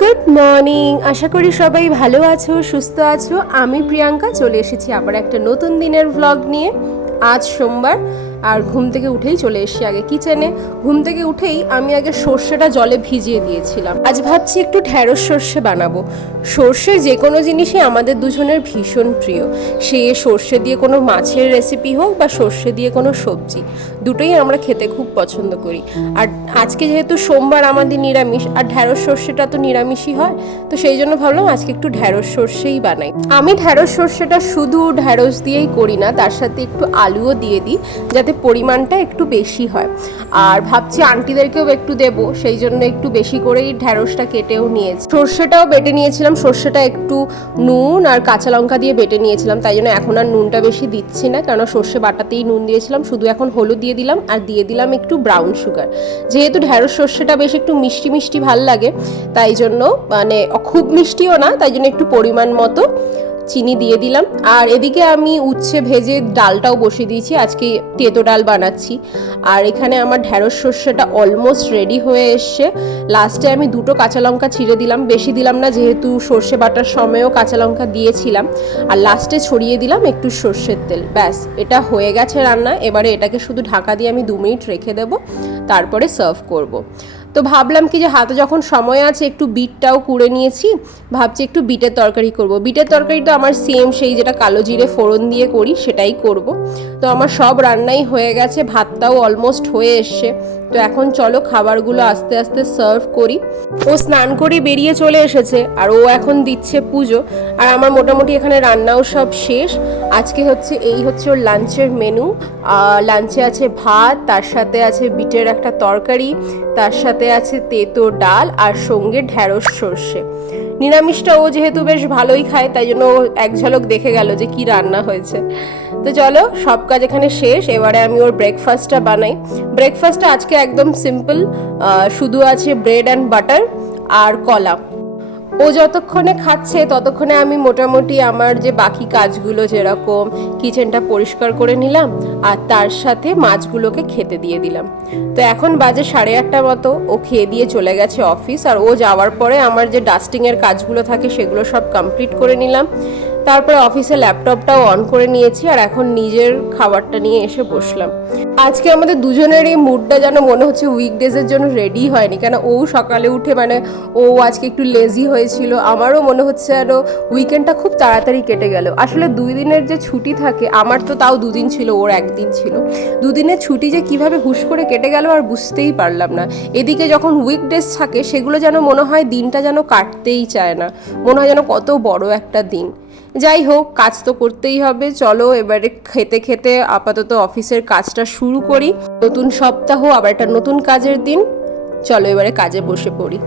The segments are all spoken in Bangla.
গুড মর্নিং, আশা করি সবাই ভালো আছো, সুস্থ আছো। আমি প্রিয়াঙ্কা চলে এসেছি আবার একটা নতুন দিনের ভ্লগ নিয়ে। আজ সোমবার আর ঘুম থেকে উঠেই চলে এসেছি আগে কিচেনে। ঘুম থেকে উঠেই আমি আগে সর্ষেটা জলে ভিজিয়ে দিয়েছিলাম। আজ ভাবছি একটু ঢ্যাঁড়স সর্ষে বানাবো। সর্ষে যে কোনো জিনিসই আমাদের দুজনের ভীষণ প্রিয়। সে সর্ষে দিয়ে কোনো মাছের রেসিপি হোক বা সর্ষে দিয়ে কোনো সবজি, দুটোই আমরা খেতে খুব পছন্দ করি। আর আজকে যেহেতু সোমবার আমাদের নিরামিষ, আর ঢ্যাঁড়স সর্ষেটা তো নিরামিষই হয়, তো সেই জন্য ভাবলাম আজকে একটু ঢ্যাঁড়স সর্ষেই বানাই। আমি ঢ্যাঁড়স সর্ষেটা শুধু ঢ্যাঁড়স দিয়েই করি না, তার সাথে একটু আলুও দিয়ে দিই যাতে পরিমাণটা একটু বেশি হয়। আর ভাবছি আন্টিদেরকেও একটু দেবো, সেই জন্য একটু বেশি করেই ঢ্যাঁড়সটা কেটেও নিয়েছি। সর্ষেটাও বেটে নিয়েছিলাম, সর্ষেটা একটু নুন আর কাঁচা লঙ্কা দিয়ে বেটে নিয়েছিলাম, তাই জন্য এখন আর নুনটা বেশি দিচ্ছি না, কেননা সর্ষে বাটাতেই নুন দিয়েছিলাম। শুধু এখন হলুদ দিয়ে দিলাম আর দিয়ে দিলাম একটু ব্রাউন সুগার। যেহেতু ঢ্যাঁড়স সর্ষেটা বেশ একটু মিষ্টি মিষ্টি ভাল লাগে, তাই জন্য মানে খুব মিষ্টিও না, তাই জন্য একটু পরিমাণ মতো চিনি দিয়ে দিলাম। আর এদিকে আমি উচ্ছে ভেজে ডালটাও বসিয়ে দিয়েছি, আজকে তেতো ডাল বানাচ্ছি। আর এখানে আমার ঢ্যাঁড়স সর্ষেটা অলমোস্ট রেডি হয়ে এসছে। লাস্টে আমি দুটো কাঁচা লঙ্কা ছিঁড়ে দিলাম, বেশি দিলাম না যেহেতু সর্ষে বাটার সময়ও কাঁচা লঙ্কা দিয়েছিলাম। আর লাস্টে ছড়িয়ে দিলাম একটু সর্ষের তেল। ব্যাস, এটা হয়ে গেছে রান্না। এবারে এটাকে শুধু ঢাকা দিয়ে আমি 2 মিনিট রেখে দেবো, তারপরে সার্ভ করব। তো ভাবলাম কি যে হাতে যখন সময় আছে একটু বিটটাও কুড়ে নিয়েছি, ভাবছি একটু বিটের তরকারি করব। বিটের তরকারি তো আমার সেম সেই যেটা কালো জিরে ফোড়ন দিয়ে করি সেটাই করব। তো আমার সব রান্নাই হয়ে গেছে, ভাতটাও অলমোস্ট হয়ে এসছে। তো এখন চলো খাবারগুলো আস্তে আস্তে সার্ভ করি। ও স্নান করে বেরিয়ে চলে এসেছে আর ও এখন দিচ্ছে পুজো। আর আমার মোটামুটি এখানে রান্নাও সব শেষ। আজকে এই হচ্ছে ওর লাঞ্চের মেনু। লাঞ্চে আছে ভাত, তার সাথে আছে বিটের একটা তরকারি, তার সাথে আছে তেতো ডাল আর সঙ্গে ঢ্যাঁড়স সর্ষে। নিরামিষটা ও যেহেতু বেশ ভালোই খায়, তাই জন্য ও এক ঝলক দেখে গেল যে কি রান্না হয়েছে। তো চলো সব কাজ এখানে শেষ, এবারে আমি ওর ব্রেকফাস্টটা বানাই। ব্রেকফাস্টটা আজকে একদম সিম্পল, শুধু আছে ব্রেড অ্যান্ড বাটার আর কলা। ও যতক্ষণে খাচ্ছে ততক্ষণে আমি মোটামুটি আমার যে বাকি কাজগুলো, যেরকম কিচেনটা পরিষ্কার করে নিলাম আর তার সাথে মাছগুলোকে খেতে দিয়ে দিলাম। তো এখন বাজে 8:30 মতো। ও খেয়ে দিয়ে চলে গেছে অফিস, আর ও যাওয়ার পরে আমার যে ডাস্টিংয়ের কাজগুলো থাকে সেগুলো সব কমপ্লিট করে নিলাম। তারপরে অফিসে ল্যাপটপটাও অন করে নিয়েছি আর এখন নিজের খাবারটা নিয়ে এসে বসলাম। আজকে আমাদের দুজনের এই মুডটা যেন মনে হচ্ছে উইকডেজের জন্য রেডি হয়নি, কেন ও সকালে উঠে ও আজকে একটু লেজি হয়েছিল। আমারও মনে হচ্ছে যেন উইকেন্ডটা খুব তাড়াতাড়ি কেটে গেল। আসলে 2 দিনের যে ছুটি থাকে, আমার তো তাও 2 দিন ছিল, ওর 1 দিন ছিল। 2 দিনের ছুটি যে কিভাবে হুশ করে কেটে গেল আর বুঝতেই পারলাম না। এদিকে যখন উইকডেজ থাকে সেগুলো যেন মনে হয় দিনটা যেন কাটতেই চায় না, মনে হয় যেন কত বড় একটা দিন। যাই হোক, কাজ তো করতেই হবে। চলো এবারে খেতে খেতে আপাতত অফিসের কাজটা শুরু করি। নতুন সপ্তাহ, আবার একটা নতুন কাজের দিন। চলো এবারে কাজে বসে পড়ি।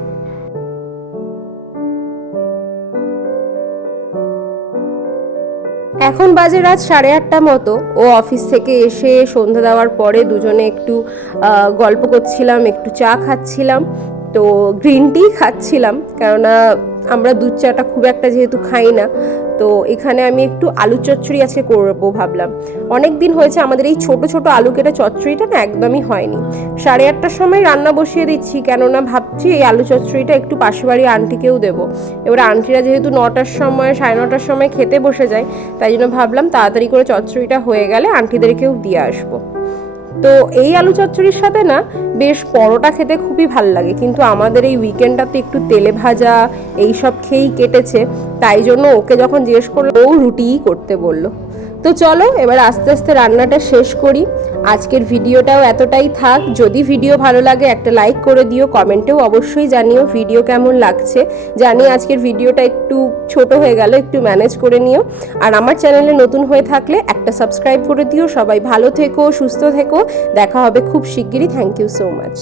এখন বাজে রাত 8:30 মতো। ও অফিস থেকে এসে সন্ধ্যা দেওয়ার পরে দুজনে একটু গল্প করছিলাম, একটু চা খাচ্ছিলাম। তো গ্রিন টি খাচ্ছিলাম, কেননা আমরা দুধ চাটা খুব একটা যেহেতু খাই না। তো এখানে আমি একটু আলু চচ্চড়ি আজকে করবো ভাবলাম। অনেক দিন হয়েছে আমাদের এই ছোট ছোট আলু কেটে চচ্চড়িটা না একদমই হয়নি। 8:30 সময় রান্না বসিয়ে দিচ্ছি, কেননা ভাবছি এই আলু চচ্চড়িটা একটু পাশে বাড়ি আন্টিকেও দেবো। এবার আন্টিরা যেহেতু 9টার সময় 9:30 সময় খেতে বসে যায়, তাই জন্য ভাবলাম তাড়াতাড়ি করে চচ্চড়িটা হয়ে গেলে আন্টিদেরকেও দিয়ে আসবো। তো এই আলু চচ্চড়ির সাথে না বেশ পরোটা খেতে খুবই ভাল লাগে, কিন্তু আমাদের এই উইকেন্ডটাতে একটু তেলে ভাজা এইসব খেয়েই কেটেছে, তাই জন্য ওকে যখন জিজ্ঞেস করলো ও রুটিই করতে বললো। তো চলো এবার আস্তে আস্তে রান্নাটা শেষ করি। আজকের ভিডিওটাও এতটাই থাক। যদি ভিডিও ভালো লাগে একটা লাইক করে দিও, কমেন্টেও অবশ্যই জানিও ভিডিও কেমন লাগছে। জানি আজকের ভিডিওটা একটু ছোট হয়ে গেল, একটু ম্যানেজ করে নিও। আর আমার চ্যানেলে নতুন হয়ে থাকলে একটা সাবস্ক্রাইব করে দিও। সবাই ভালো থেকো, সুস্থ থেকো, দেখা হবে খুব শিগগিরই। Thank you so much.